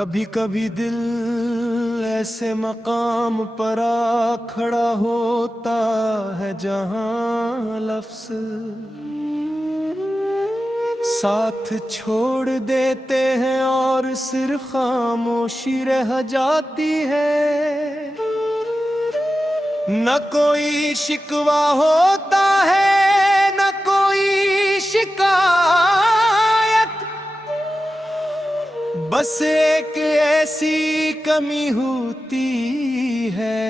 कभी कभी दिल ऐसे मकाम पर आ खड़ा होता है जहां लफ्ज साथ छोड़ देते हैं और सिर्फ खामोशी रह जाती है। न कोई शिकवा होता है न कोई शिकायत, बस एक ऐसी कमी होती है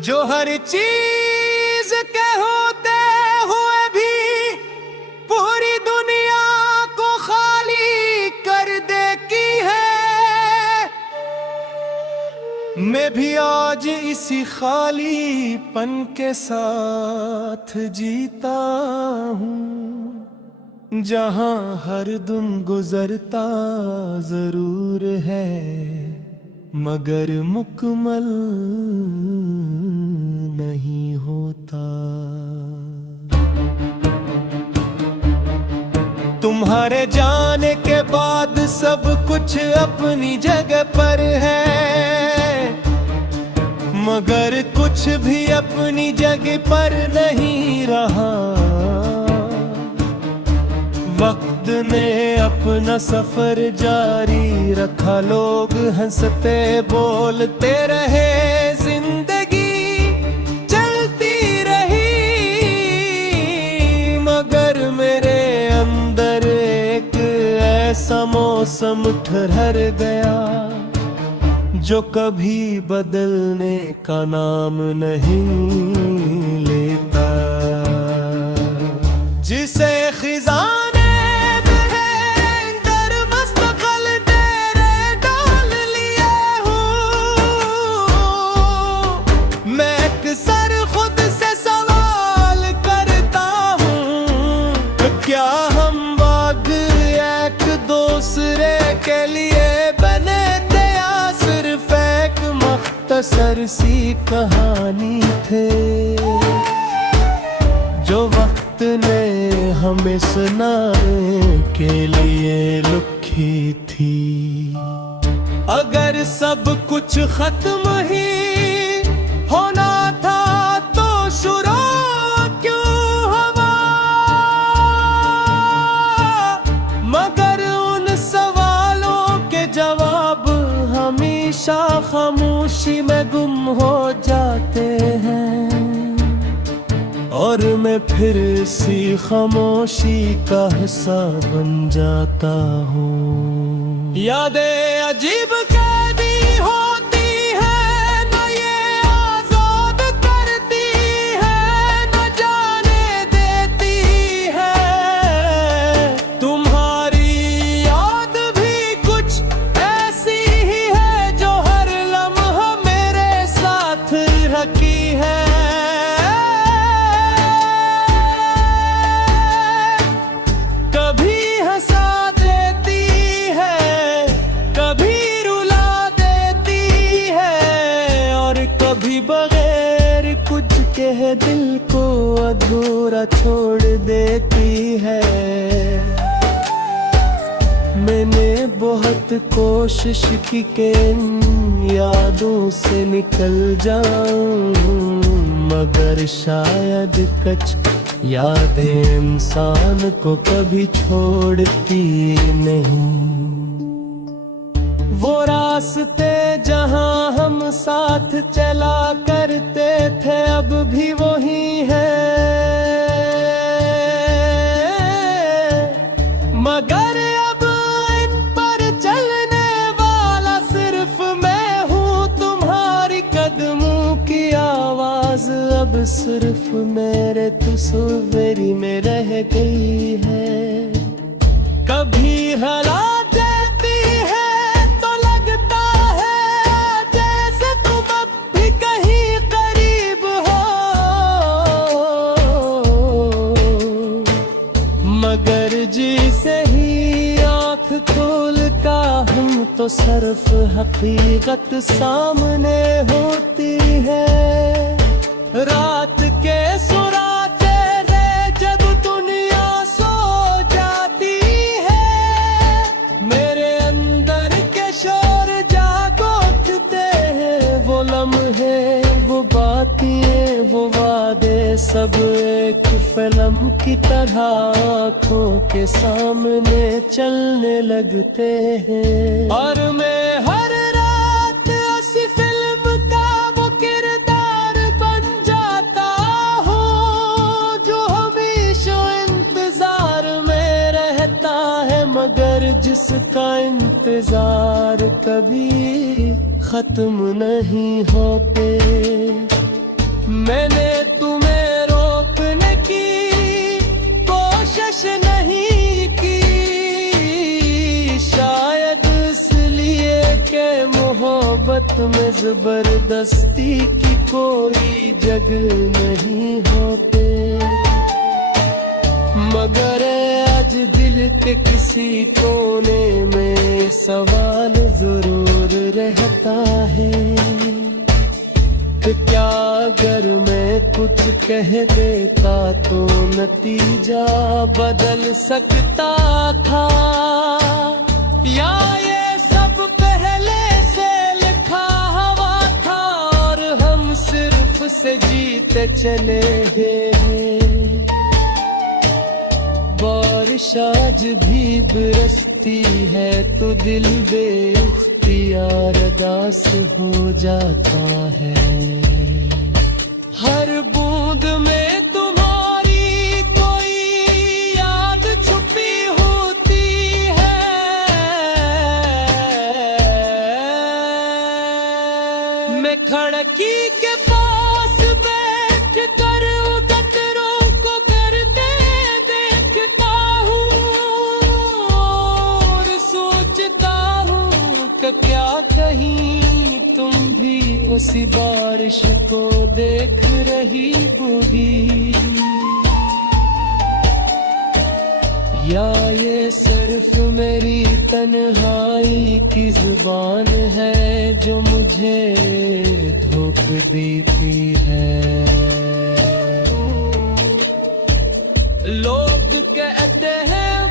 जो हर चीज के होते हुए भी पूरी दुनिया को खाली कर देती है। मैं भी आज इसी खालीपन के साथ जीता हूँ, जहां हर दिन गुजरता जरूर है मगर मुकम्मल नहीं होता। तुम्हारे जाने के बाद सब कुछ अपनी जगह पर है, मगर कुछ भी अपनी जगह पर नहीं रहा। वक्त ने अपना सफर जारी रखा, लोग हंसते बोलते रहे, जिंदगी चलती रही, मगर मेरे अंदर एक ऐसा मौसम ठहर गया जो कभी बदलने का नाम नहीं लेता। जिसे खिजा क्या हम बाग एक दूसरे के लिए बने थे या सिर्फ एक मख्तसर सी कहानी थे जो वक्त ने हमें सुनाने के लिए लिखी थी। अगर सब कुछ खत्म ही होना था तो शुरू हमेशा खामोशी में गुम हो जाते हैं और मैं फिर इसी खामोशी का हिस्सा बन जाता हूँ। यादें अजीब कैदी होती है, न ये आजाद करती है न जाने देती है। तुम्हारी याद भी कुछ ऐसी ही है जो हर लम्हा मेरे साथ रखी है। कभी हंसा देती है, कभी रुला देती है और कभी बगैर कुछ कह दिल को अधूरा छोड़ देती है। मैंने बहुत कोशिश की कि इन यादों से निकल जाऊं, मगर शायद कुछ यादें इंसान को कभी छोड़ती नहीं। वो रास्ते जहां हम साथ चला करते थे अब भी वही है, मगर अब इन पर चलने वाला सिर्फ मैं हूँ। तुम्हारी कदमों की आवाज अब सिर्फ मेरे तस्वीर में रह गई है। कभी हला देती है तो लगता है जैसे तुम अब भी कहीं करीब हो, मगर जिसे ही आँख खोलता हूँ तो सिर्फ हकीकत सामने होती है। रात के सुराते जब दुनिया सो जाती है, मेरे सब एक फिल्म की तरह आंखों के सामने चलने लगते हैं। और मैं हर रात उसी फिल्म का वो किरदार बन जाता हूँ जो हमेशा इंतजार में रहता है, मगर जिसका इंतजार कभी खत्म नहीं होते। मैंने तुम्हें रोकने की कोशिश नहीं की, शायद इसलिए कि मोहब्बत में जबरदस्ती की कोई जगह नहीं होते। मगर आज दिल के किसी कोने में सवाल जरूर रहता है कि क्या अगर मैं कुछ कह देता तो नतीजा बदल सकता था, या ये सब पहले से लिखा हुआ था और हम सिर्फ से जीते चले हैं। बारिश आज भी बरसती है तो दिल बेख्तियार उदास हो जाता है। हर बूंद में तुम्हारी कोई याद छुपी होती है। मैं खिड़की के पास बैठ कर कतरों को गिरते देखता हूँ और सोचता हूँ कि क्या कहीं तुम भी उसी बारिश को देख रही होगी, या ये सिर्फ मेरी तन्हाई की जुबान है जो मुझे धोखा देती है। लोग कहते हैं